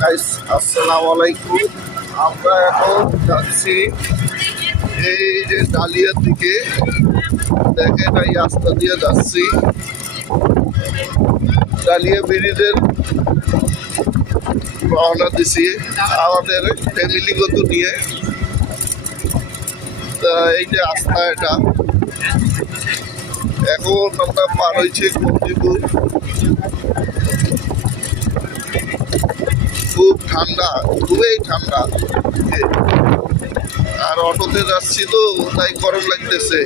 Guys, আসসালামু আলাইকুম। আমরা এখন যাচ্ছি এই যে ডালিয়ার দিকে। দেখেন এই রাস্তা দিয়ে যাচ্ছি ডালিয়া ব্রিজের রওনা দিছি আমাদের ফ্যামিলিগত নিয়ে। তা এই যে রাস্তা, এটা এখন আমরা পার হয়েছি কন্দিপুর। খুব ঠান্ডা, খুবই ঠান্ডা, আর অটোতে যাচ্ছি তো তাই গরম লাগতেছে।